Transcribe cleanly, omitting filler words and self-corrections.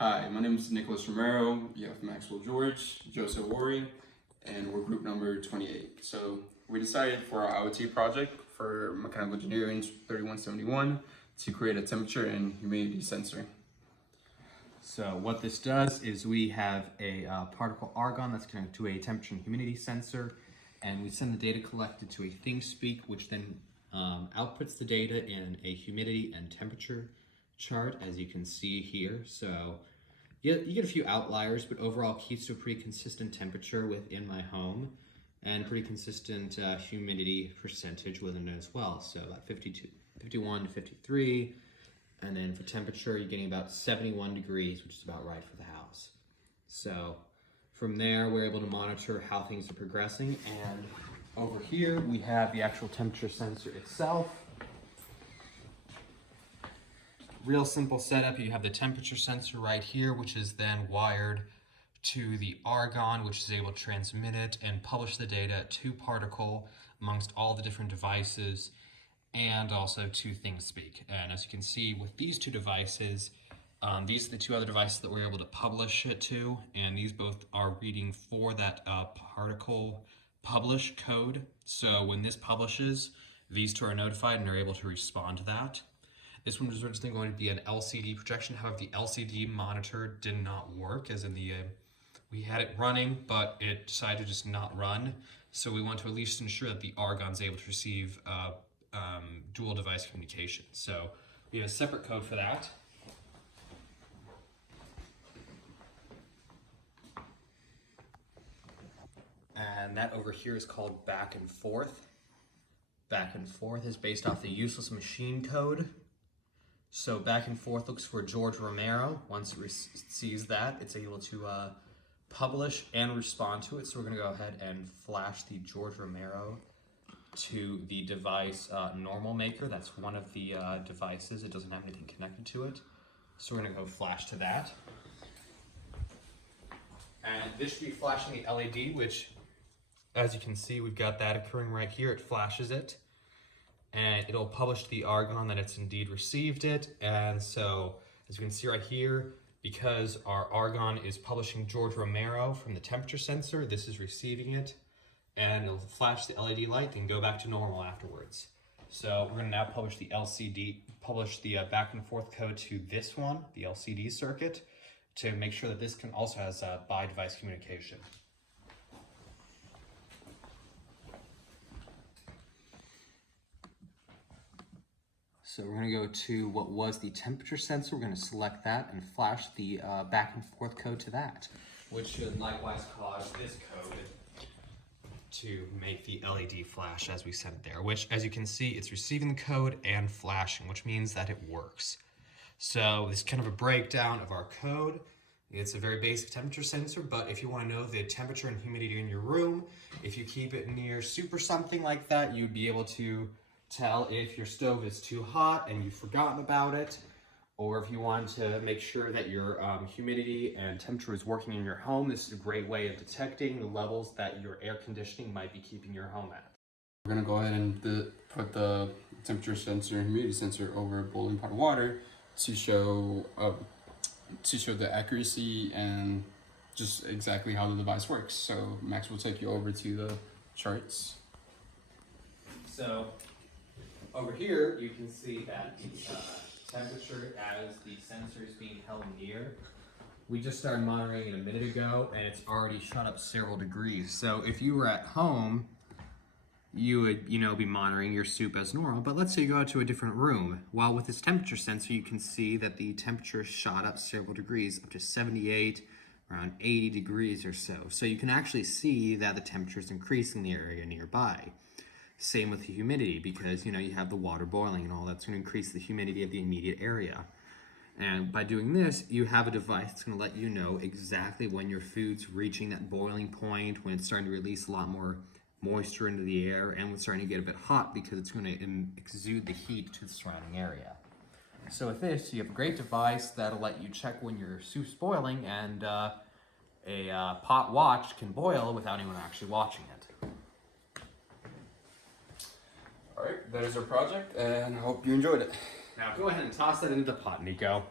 Hi, my name is Nicholas Romero. You have Maxwell George, Joseph Wuori, and we're group number 28. So we decided for our IoT project for Mechanical Engineering 3171 to create a temperature and humidity sensor. So what this does is we have a particle argon that's connected to a temperature and humidity sensor, and we send the data collected to a ThingSpeak, which then outputs the data in a humidity and temperature chart, as you can see here. So you get a few outliers, but overall keeps to a pretty consistent temperature within my home and pretty consistent humidity percentage within it as well. So about 51 to 53. And then for temperature, you're getting about 71 degrees, which is about right for the house. So from there, we're able to monitor how things are progressing. And over here, we have the actual temperature sensor itself. Real simple setup. You have the temperature sensor right here, which is then wired to the argon, which is able to transmit it and publish the data to particle amongst all the different devices, and also to ThingSpeak. And as you can see with these two devices, these are the two other devices that we're able to publish it to, and these both are reading for that particle publish code. So when this publishes, these two are notified and are able to respond to that. This one was originally going to be an LCD projection. However, the LCD monitor did not work, as in we had it running, but it decided to just not run. So we want to at least ensure that the argon's able to receive dual device communication. So we have a separate code for that. And that over here is called back and forth. Back and forth is based off the useless machine code. So back and forth looks for George Romero. Once it sees that, it's able to publish and respond to it. So we're going to go ahead and flash the George Romero to the device normal maker. That's one of the devices. It doesn't have anything connected to it. So we're going to go flash to that. And this should be flashing the LED, which, as you can see, we've got that occurring right here. It flashes it, and it'll publish the argon that it's indeed received it. And so, as you can see right here, because our argon is publishing George Romero from the temperature sensor, this is receiving it, and it'll flash the LED light and go back to normal afterwards. So we're going to now publish the back and forth code to this one, the LCD circuit, to make sure that this can also has by-device communication. So we're going to go to what was the temperature sensor. We're going to select that and flash the back and forth code to that, which should likewise cause this code to make the LED flash as we set it there, which, as you can see, it's receiving the code and flashing, which means that it works. So this is kind of a breakdown of our code. It's a very basic temperature sensor, but if you want to know the temperature and humidity in your room, if you keep it near super something like that, you'd be able to tell if your stove is too hot and you've forgotten about it, or if you want to make sure that your humidity and temperature is working in your home. This is a great way of detecting the levels that your air conditioning might be keeping your home at. We're gonna go ahead and put the temperature sensor and humidity sensor over a boiling pot of water to show the accuracy and just exactly how the device works. So Max will take you over to the charts. So over here, you can see that the temperature as the sensor is being held near. We just started monitoring it a minute ago, and it's already shot up several degrees. So if you were at home, you would, be monitoring your soup as normal. But let's say you go out to a different room. Well, with this temperature sensor, you can see that the temperature shot up several degrees, up to 78, around 80 degrees or so. So you can actually see that the temperature is increasing in the area nearby. Same with the humidity, because you have the water boiling and all that's going to increase the humidity of the immediate area. And by doing this, you have a device that's going to let you know exactly when your food's reaching that boiling point, when it's starting to release a lot more moisture into the air, and when it's starting to get a bit hot, because it's going to exude the heat to the surrounding area. So with this, you have a great device that'll let you check when your soup's boiling, and a pot watch can boil without anyone actually watching it. All right, that is our project, and I hope you enjoyed it. Now go ahead and toss that into the pot, Nico.